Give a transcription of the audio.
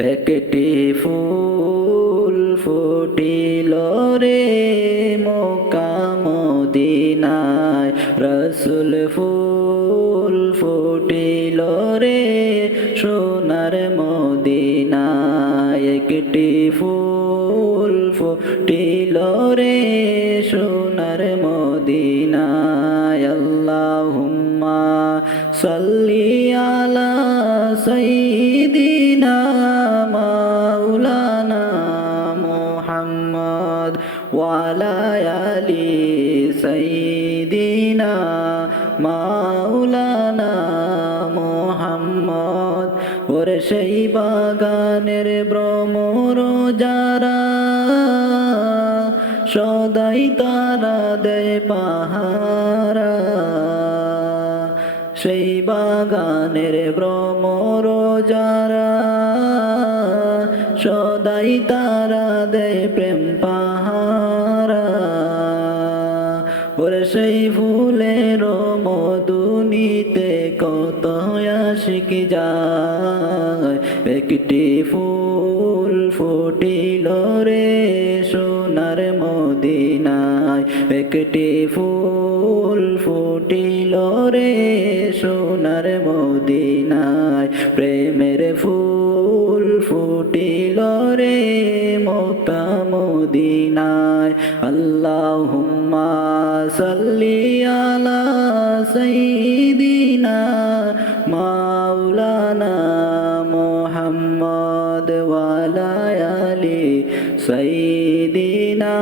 একটি ফুল ফুটিল রে মক্কা মদিনায়, রসুল ফুল ফুটিল রে সোনার মদিনায়। একটি ফুল ফুটিল রে সোনার মদিনায়। আল্লাহুম্মা সাল্লি আলা সাইয়্যিদিনা মাওলানা মুহাম্মদ ওয়া আলা আলি সাইয়্যিদিনা মাওলানা মুহাম্মদ। ওরে সেই বাগানের ভ্রমর যারা, সদাই তারা দেয় পাহারা। সেই বাগানের ভ্রমর যারা, সদাই তারা দেয় প্রেম পাহারা। ওরে সেই ফুলের মধু নিতে কত আশিক যায়। একটি ফুল ফুটিল রে সোনার মদিনায়। একটি ফুল ফুটিল রে সোনার মদিনায়। প্রেমের ফুল ফুটিল রে মক্কা মদিনায়। আল্লাহুম্মা সাল্লি আলা সাইয়্যিদিনা মাওলানা মুহাম্মদ ওয়া আলা আলি সাইয়্যিদিনা